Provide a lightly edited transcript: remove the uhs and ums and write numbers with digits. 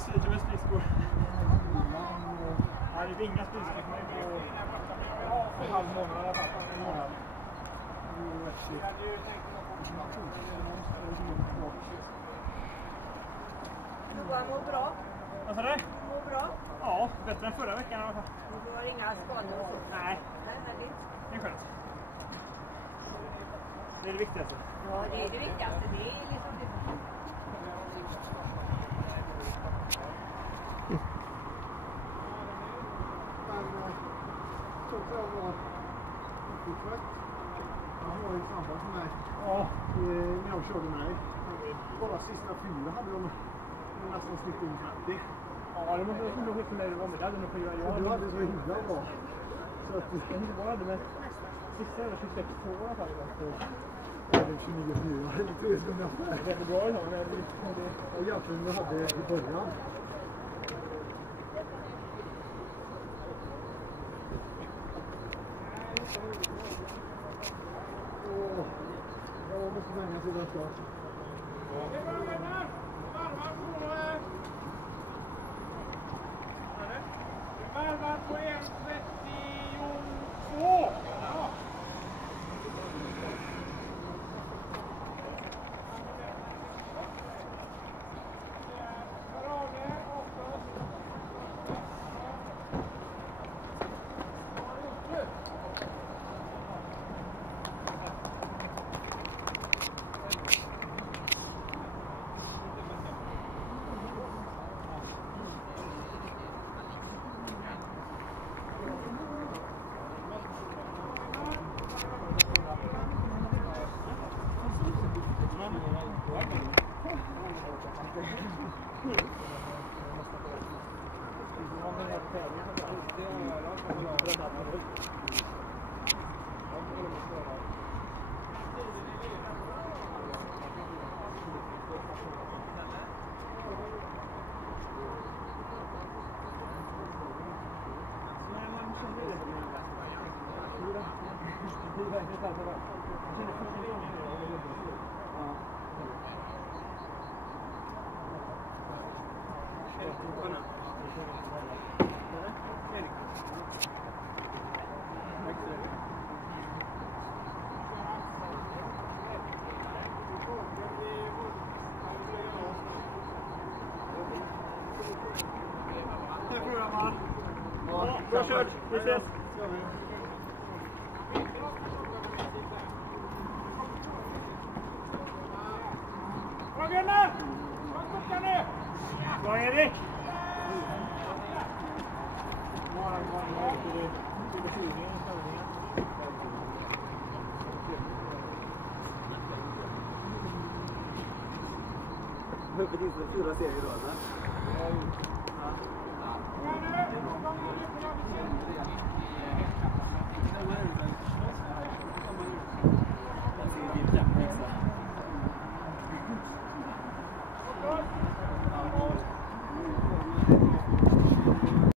Sydre med skridskor. Ja, det är inga skridskor för mig på en halv månad i alla fall. En månad. Johan mår bra. Vad sa du? Mår bra? Ja, bättre än förra veckan i alla fall. Du har inga skador och så? Nej. Nej, härligt. Det är skönt. Det är det viktigaste. Ja, det är det viktigaste. Det är liksom det. Han var ju snabbast med mig. Ja. När jag körde mig. Bara sista 4 hade de nästan snitt in 30. Ja, det måste nog skicka när du var med. Det hade nog fått göra. Du hade så himla bra. Så att jag inte vad jag hade med sista över 26 år i alla fall. Ja, det är 29-4. Det är 3 sekunder efter. Det är bra idag. Och jämfört med hade i början. Jag måste vänja sig där snart. Varvar på 1.32. Bra kört, vi ses! Bra Gunnar! Kom nu! Bra Erik! Det finns 4 serier då, eller? Ja.